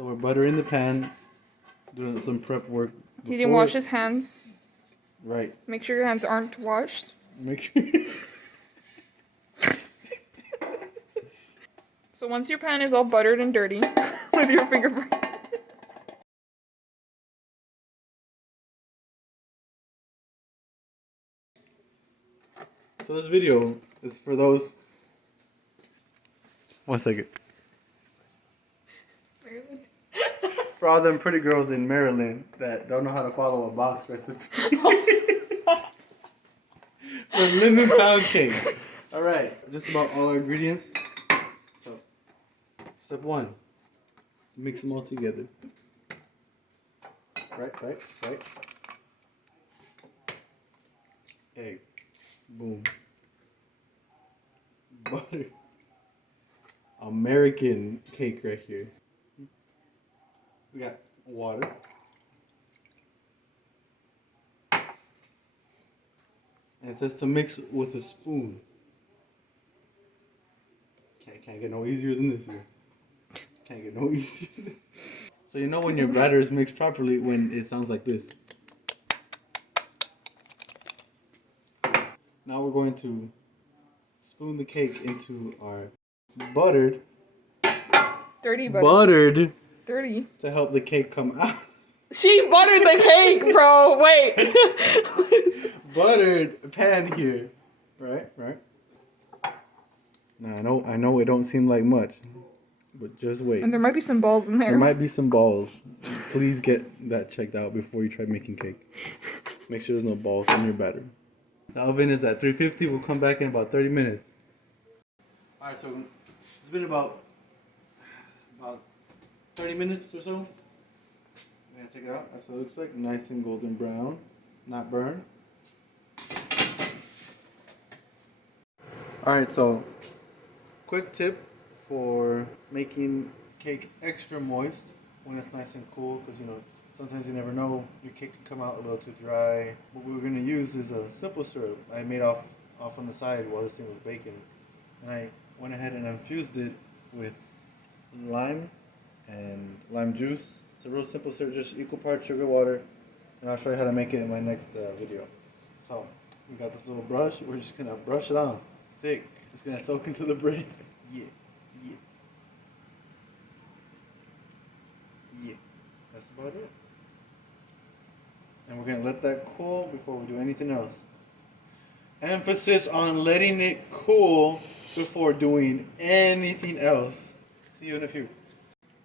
So we're buttering the pan, doing some prep work. He didn't wash his hands. Right. Make sure your hands aren't washed. Make sure. So once your pan is all buttered and dirty, with your fingerprints. So this video is for those. 1 second. Maryland. For all them pretty girls in Maryland that don't know how to follow a box recipe. For lemon pound cake. Alright, just about all our ingredients. So, step 1. Mix them all together. Right. Egg. Boom. Butter. American cake right here. We got water. And it says to mix with a spoon. Can't get no easier than this here. Can't get no easier than this. So you know when your batter is mixed properly when it sounds like this. Now we're going to spoon the cake into our buttered. Dirty butter. Buttered. Dirty. To help the cake come out. She buttered the cake, bro. Wait. Buttered pan here. Right. Now I know it don't seem like much, but just wait. And there might be some balls in there. There might be some balls. Please get that checked out before you try making cake. Make sure there's no balls in your batter. The oven is at 350. We'll come back in about 30 minutes. Alright, so it's been about 30 minutes or so. I'm gonna take it out. That's what it looks like. Nice and golden brown, not burned. Alright, so quick tip for making cake extra moist when it's nice and cool, because you know sometimes you never know, your cake can come out a little too dry. What we're going to use is a simple syrup I made off on the side while this thing was baking, and I went ahead and infused it with lime and lime juice. It's a real simple syrup, just equal parts sugar, water, and I'll show you how to make it in my next video. So we got this little brush. We're just going to brush it on thick. It's going to soak into the bread. Yeah. That's about it. And we're going to let that cool before we do anything else. Emphasis on letting it cool before doing anything else. See you in a few.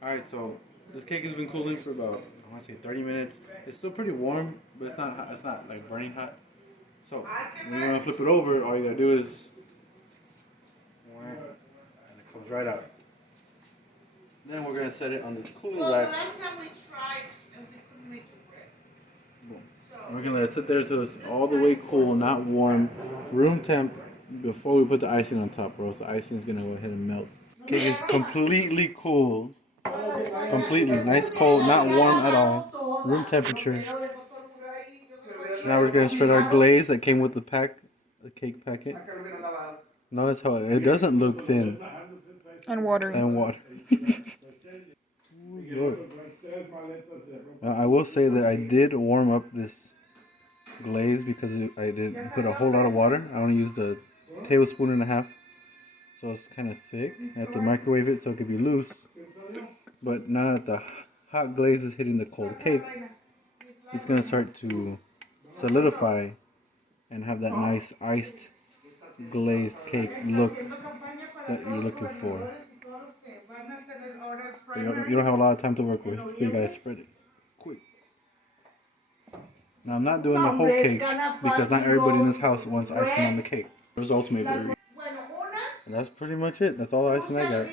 Alright, so this cake has been cooling for about, I want to say 30 minutes. It's still pretty warm, but it's not hot, it's not like burning hot. So when you want to flip it over, all you got to do is, and it comes right out. Then we're going to set it on this cooling rack. Well, the last time we tried and we couldn't make the bread. Boom. And we're going to let it sit there until it's all the way cool, not warm, room temp, before we put the icing on top, bro. So the icing is going to go ahead and melt. Cake is completely cool. Completely. Nice cold, not warm at all. Room temperature. Now we're going to spread our glaze that came with the cake packet. Notice how it doesn't look thin. And watery. And water. I will say that I did warm up this glaze because I didn't put a whole lot of water. I only used a tablespoon and a half. So it's kind of thick. I have to microwave it so it could be loose. But now that the hot glaze is hitting the cold cake, it's going to start to solidify and have that nice iced glazed cake look that you're looking for. You don't have a lot of time to work with, so you gotta spread it quick. Now I'm not doing the whole cake because not everybody in this house wants icing on the cake. Results may vary. And that's pretty much it. That's all the icing I got.